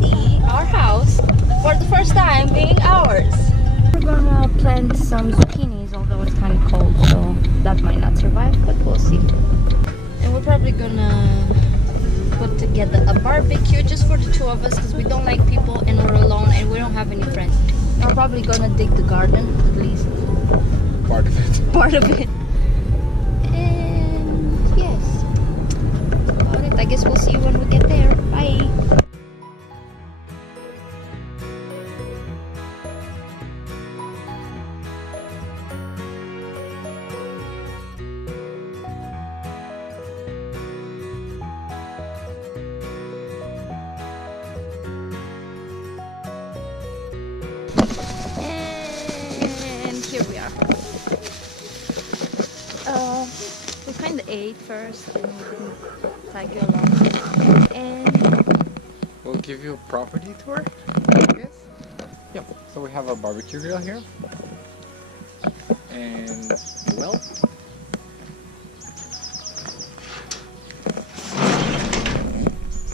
see our house for the first time being ours. We're gonna plant some zucchinis, although it's kind of cold, so that might not survive, but we'll see. And we're probably gonna put together a barbecue just for the two of us because we don't like people and we're alone and we don't have any friends. We're probably gonna dig the garden, at least Part of it. part of it. And yes, that's about it. I guess we'll see you when we get there. Bye. And here we are. We kind of ate first and we didn't tag you along. And We'll give you a property tour, I guess. Yep. So we have a barbecue grill here. And well,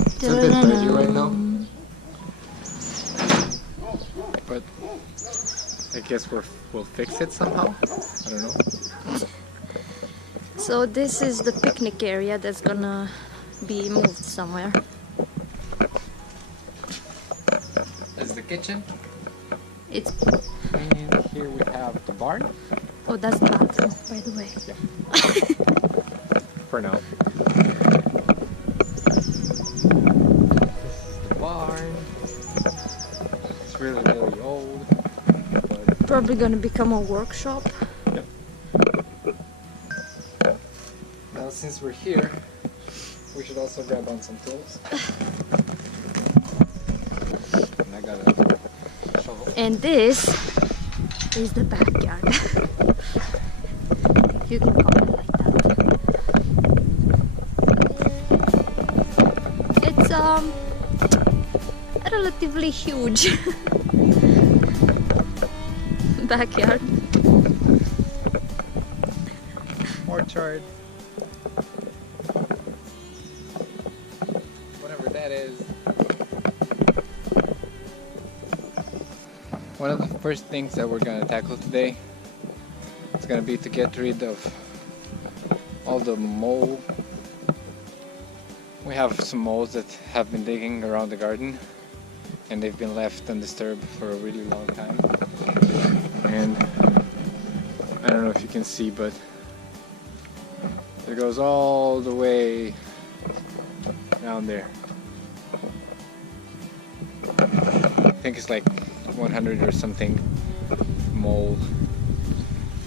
it's a bit dirty right now. But I guess we'll fix it somehow. I don't know. so this is the picnic area that's gonna be moved somewhere. That's the kitchen. It's And here we have the barn. oh, that's the bathroom, by the way. For now. This is the barn. It's really, really old. But Probably gonna become a workshop. now since we're here, we should also grab on some tools. And I got a shovel. And this is the backyard. You can call it like that. It's relatively huge backyard. Orchard. Whatever that is. One of the first things that we're gonna tackle today is gonna be to get rid of all the mold. We have some moles that have been digging around the garden and they've been left undisturbed for a really long time. And I don't know if you can see, but it goes all the way down there. I think it's like 100 or something mole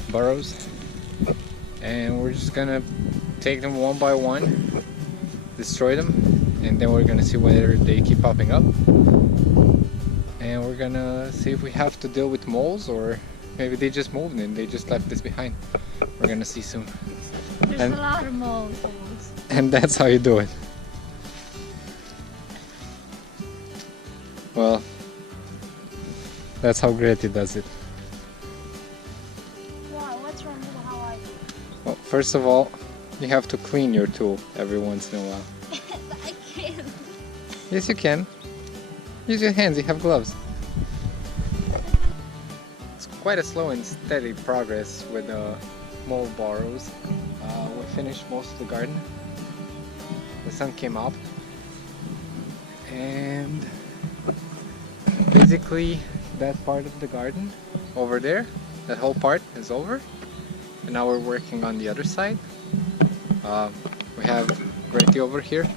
burrows, and we're just gonna take them one by one, destroy them, and then we're gonna see whether they keep popping up, and we're gonna see if we have to deal with moles or maybe they just moved and they just left this behind. We're gonna see soon. There's a lot of moles. And that's how you do it. Well, that's how Greti does it. Wow, what's wrong with how I do? Well, first of all, you have to clean your tool every once in a while. I can't. Yes, you can. Use your hands, you have gloves. It's quite a slow and steady progress with the mold burrows. We finished most of the garden. The sun came up. And basically that part of the garden over there, that whole part is over. And now we're working on the other side. We have Greti over here.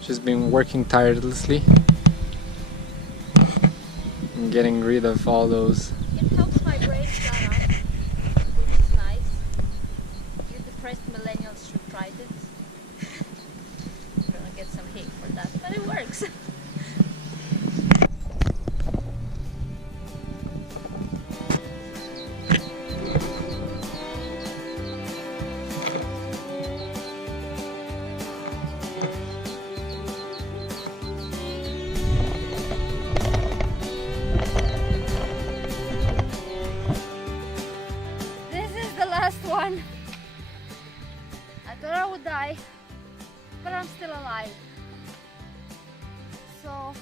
She's been working tirelessly and getting rid of all those. It helps my brain shut up, which is nice. You depressed millennials should try this. I'm gonna get some hate for that, but it works. One. I thought I would die, but I'm still alive. so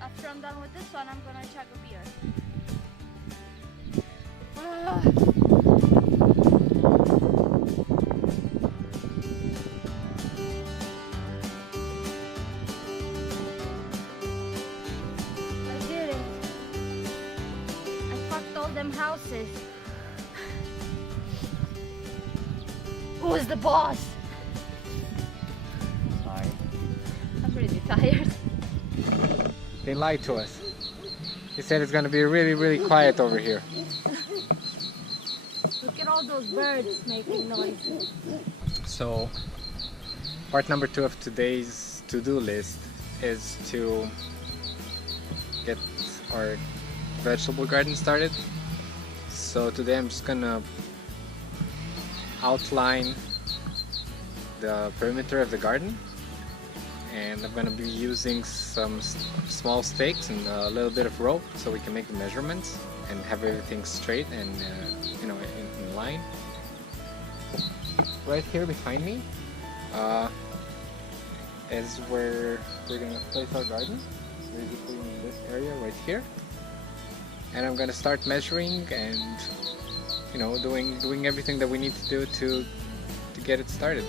after I'm done with this one, I'm gonna chug a beer. I did it. I fucked all them houses. Who is the boss? Sorry. I'm really tired. They lied to us. He said it's gonna be really, really quiet over here. Look at all those birds making noise. So, part number 2 of today's to-do list is to get our vegetable garden started. So today I'm just gonna outline the perimeter of the garden, and I'm gonna be using some small stakes and a little bit of rope so we can make the measurements and have everything straight and you know, in line. Right here behind me is where we're gonna place our garden. So basically in this area right here, and I'm gonna start measuring and, you know, doing everything that we need to do to get it started.